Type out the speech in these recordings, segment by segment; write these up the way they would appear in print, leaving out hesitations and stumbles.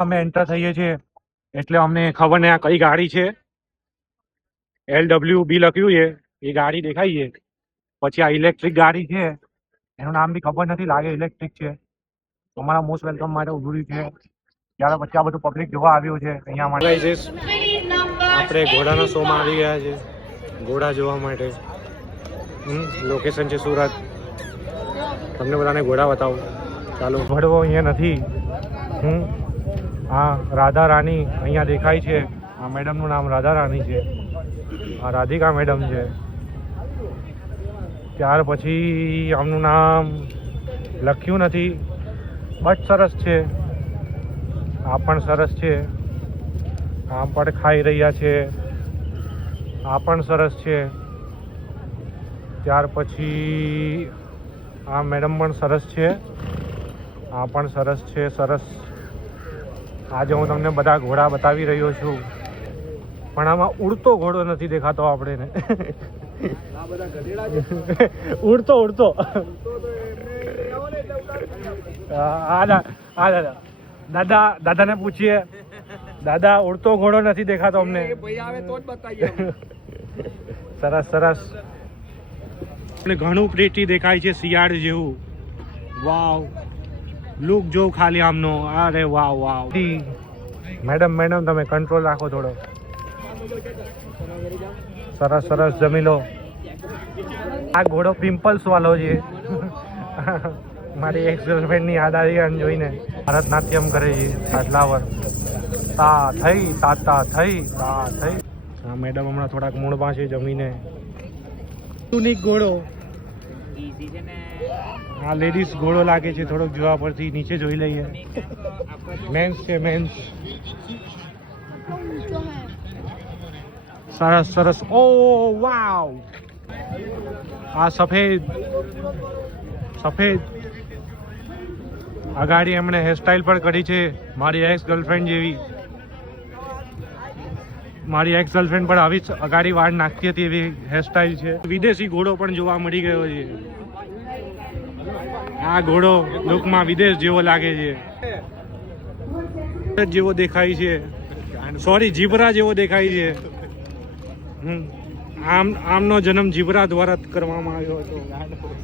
અમે એન્ટર થઈએ છીએ એટલે અમને ખબર નહીં આ કઈ ગાડી છે. LWB લખ્યું છે, એ ગાડી દેખાઈ છે. પછી આ ઇલેક્ટ્રિક ગાડી છે, એનું નામ બી ખબર નથી, લાગે ઇલેક્ટ્રિક છે. અમારા મોસ્ટ વેલકમ માટે ઉભું છે. ત્યારે પછી આ બધું પબ્લિક જોવા આવ્યું છે અહીંયા માટે. આપણે ઘોડાના શોમાં આવી ગયા છે, ઘોડા જોવા માટે. લોકેશન છે સુરત. તમને બધાને ઘોડા બતાવું. ચાલો. ભડવો અહીંયા નથી. હા, રાધા રાણી અહીંયા દેખાય છે. આ મેડમનું નામ રાધા રાણી છે. આ રાધિકા મેડમ છે. ત્યાર પછી આમનું નામ લખ્યું નથી, બટ સરસ છે. આ પણ સરસ છે. આ પણ ખાઈ રહ્યા છે. આ પણ સરસ છે. ત્યાર પછી આ મેડમ પણ સરસ છે. આ પણ સરસ છે. સરસ. આજે હું તમને બધા ઘોડા બતાવી રહ્યો છું, પણ આમાં ઉડતો ઘોડો નથી દેખાતો આપણે. ઉડતો દાદાને પૂછીએ. દાદા, ઉડતો ઘોડો નથી દેખાતો અમને. સરસ સરસ. ઘણું પ્રીટી દેખાય છે, શિયાળ જેવું. વાવ, લુક જો ખાલી આમનો. અરે વાવ વાવ. મેડમ તમે કંટ્રોલ રાખો થોડો. સરસ સરસ. જમી લો. આ ઘોડો પિમ્પલ્સ વાળો છે. મારી એક્સ ગર્લફ્રેન્ડ ની યાદ આવી ગયા જોઈને. ભરતનાટ્યમ કરે છે. આટલાવર તા થઈ તાતા થઈ તા થઈ. હા, મેડમ હમણાં થોડાક મૂળમાં છે જમીને. યુનિક ઘોડો. આ લેડીઝ ઘોડો લાગે છે થોડોક જોવા પરથી. નીચે જોઈ લઈએ. મેન્સ છે, મેન્સ. સરસ સરસ. ઓ વાવ. આ સફેદ અગાડી એમણે હેરસ્ટાઈલ પણ કરી છે મારી એક્સ ગર્લફ્રેન્ડ જેવી. મારી એક્સ ગર્લફ્રેન્ડ પણ આવી અગાડી વાળ નાખતી હતી એવી હેરસ્ટાઈલ છે. વિદેશી ઘોડો પણ જોવા મળી ગયો છે. આ ઘોડો લુકમાં વિદેશ જેવો લાગે છે. જેવો દેખાય છે. સોરી, જીબ્રા જેવો દેખાય છે. આમનો જન્મ જીબ્રા દ્વારા કરવામાં આવ્યો હતો.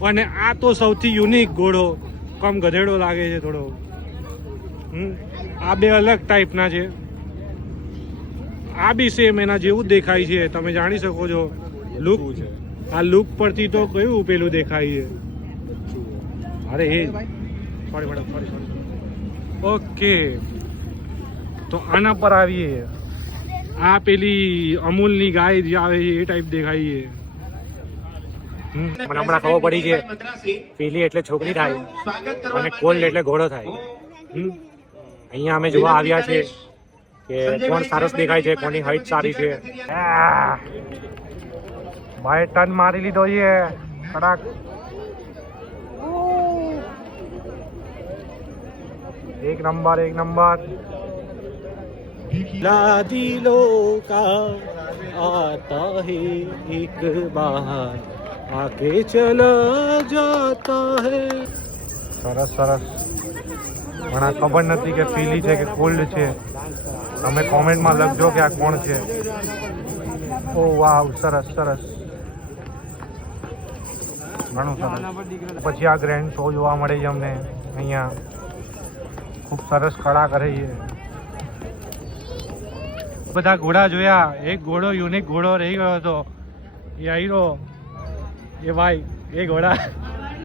અને આ તો સૌથી યુનિક ઘોડો, કમ ગધેડો લાગે છે થોડો. આ બે અલગ ટાઈપના છે. આ બી સેમ એના જેવું જ દેખાય છે. તમે જાણી શકો છો લુક. આ લુક પરથી તો કયું પેલું દેખાય છે. અરે એ સોરી મેડમ, સોરી. ઓકે, તો આના પર આવીએ. આ પેલી અમૂલની ગાય જે આવે છે એ ટાઈપ દેખાય છે. મને હમણાં ખબર પડી છે પેલી એટલે છોકરી થાય અને કોલ્ડ એટલે ઘોડો થાય. અહીંયા અમે જોવા આવ્યા છે કે કોણ સરસ દેખાય છે, કોની હાઈટ સારી છે. ભાઈ ટર્ન મારી લીધો છે કડાક. એક નંબર. दिलों का आता है एक बार आके चला जाता है. સરસ સરસ. પણ આ ખબર નથી કે પીલી છે કે કોલ્ડ છે. તમે કોમેન્ટમાં લખજો કે આ કોણ છે. ઓ વાવ, સરસ સરસ. ઘણું સરસ. પછી આ ગ્રેન્ડ શો જોવા મળે છે અમને અહીંયા. ખૂબ સરસ કળા કરે છે. બધા ઘોડા જોયા. એક ઘોડો યુનિક ઘોડો રહી ગયો હતો. એ આયરો એ ભાઈ, એ ઘોડા